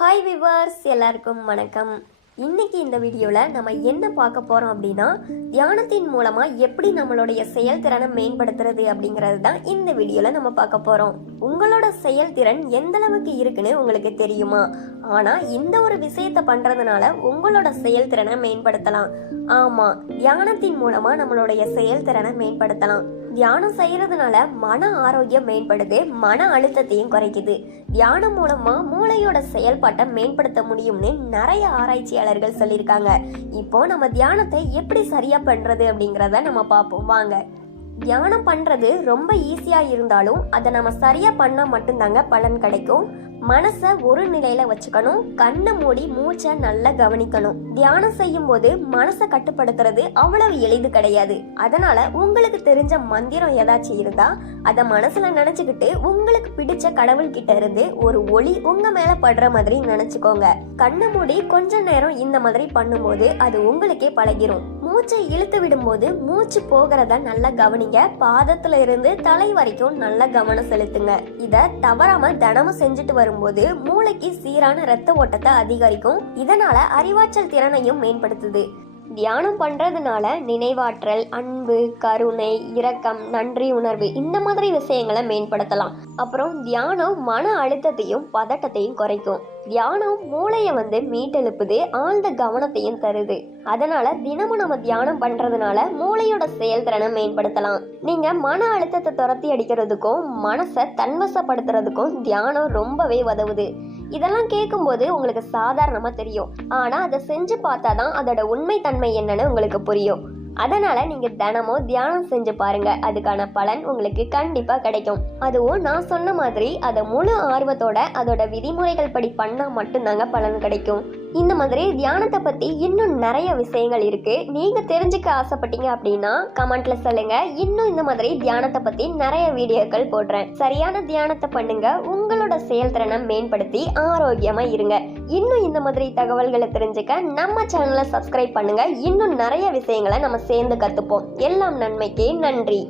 Hi viewers எல்லாருக்கும் வணக்கம். இன்னைக்கு இந்த வீடியோவில் நம்ம என்ன பார்க்க போகிறோம் அப்படின்னா தியானத்தின் மூலமாக எப்படி நம்மளுடைய செயல்திறனை மேம்படுத்துறது அப்படிங்கிறது தான் இந்த வீடியோவில் நம்ம பார்க்க போகிறோம் உங்களோட செயல்திறன் எந்த அளவுக்கு இருக்குன்னு உங்களுக்கு தெரியுமா? ஆனால் இந்த ஒரு விஷயத்தை பண்ணுறதுனால உங்களோட செயல்திறனை மேம்படுத்தலாம். ஆமாம் தியானத்தின் மூலமாக நம்மளுடைய செயல்திறனை மேம்படுத்தலாம். தியானம் செய்யறதுனால மன ஆரோக்கியம் மேம்படுது மன அழுத்தத்தையும் குறைக்குது. தியானம் மூலமா மூளையோட செயல்பாட்டை மேம்படுத்த முடியும்னு நிறைய ஆராய்ச்சியாளர்கள் சொல்லியிருக்காங்க. இப்போ நம்ம தியானத்தை எப்படி சரியா பண்றது அப்படிங்கிறத நம்ம பார்ப்போம். வாங்க. தியானம் பண்றது ரொம்ப ஈஸியா இருந்தாலும் அதை நம்ம சரியா பண்ணா மட்டும்தாங்க பலன் கிடைக்கும். மனசை ஒரு நிலையில வச்சுக்கணும். கண்ணை மூடி மூச்சை நல்லா கவனிக்கணும். தியானம் செய்யும் போது மனசை கட்டுப்படுத்துறது அவ்வளவு எளிது கிடையாது. அதனால உங்களுக்கு தெரிஞ்ச மந்திரம் ஏதாச்சும் இருந்தா அதை மனசுல நினைச்சுக்கிட்டு உங்களுக்கு பிடிச்ச கடவுள் கிட்ட இருந்து ஒரு ஒளி உங்க மேல படுற மாதிரி நினைச்சுக்கோங்க. கண்ணை மூடி கொஞ்ச நேரம் இந்த மாதிரி பண்ணும்போது அது உங்களுக்கே பழகிரும். மூச்சை இழுத்து விடும்போது மூச்சு போகிறத நல்லா கவனிங்க. பாதத்துல இருந்து தலை வரைக்கும் நல்லா கவனம் செலுத்துங்க. இத தவறாம தினமும் செஞ்சுட்டு வரும் வரும்போது மூளைக்கு சீரான ரத்த ஓட்டத்தை அதிகரிக்கும். இதனால அறிவாற்றல் திறனையும் மேம்படுத்துது. தியானம் பண்ணுறதுனால நினைவாற்றல் அன்பு கருணை இரக்கம் நன்றி உணர்வு இந்த மாதிரி விஷயங்களை மேம்படுத்தலாம். அப்புறம் தியானம் மன அழுத்தத்தையும் பதட்டத்தையும் குறைக்கும். தியானம் மூளையை வந்து மீட்டெழுப்புது ஆழ்ந்த கவனத்தையும் தருது. அதனால தினமும் நம்ம தியானம் பண்றதுனால மூளையோட செயல்திறனை மேம்படுத்தலாம். நீங்க மன அழுத்தத்தை துரத்தி அடிக்கிறதுக்கும் மனசை தன்வசப்படுத்துறதுக்கும் தியானம் ரொம்பவே உதவுது. இதெல்லாம் கேட்கும்போது உங்களுக்கு சாதாரணமாக தெரியும். ஆனால் அதை செஞ்சு பார்த்தா தான் அதோட உண்மை தன்மை என்னன்னு உங்களுக்கு புரியும். அதனால நீங்க தினமும் தியானம் செஞ்சு பாருங்க. அதுக்கான பலன் உங்களுக்கு கண்டிப்பா கிடைக்கும். அதுவும் நான் சொன்ன மாதிரி அதை முழு ஆர்வத்தோட அதோட விதிமுறைகள் படி பண்ணா மட்டும்தாங்க பலன் கிடைக்கும். இந்த மாதிரி தியானத்தை பத்தி இன்னும் நிறைய விஷயங்கள் இருக்கு. நீங்க தெரிஞ்சுக்க ஆசைப்பட்டீங்க அப்படின்னா கமெண்ட்ல சொல்லுங்க. இன்னும் இந்த மாதிரி தியானத்தை பத்தி நிறைய வீடியோக்கள் போடுறேன். சரியான தியானத்தை பண்ணுங்க. உங்களோட செயல்திறனை மேம்படுத்தி ஆரோக்கியமா இருங்க. இன்னும் இந்த மாதிரி தகவல்களை தெரிஞ்சுக்க நம்ம சேனலை சப்ஸ்கிரைப் பண்ணுங்க. இன்னும் நிறைய விஷயங்களை நம்ம சேர்ந்து கத்துப்போம். எல்லாம் நன்மைக்கே நன்றி.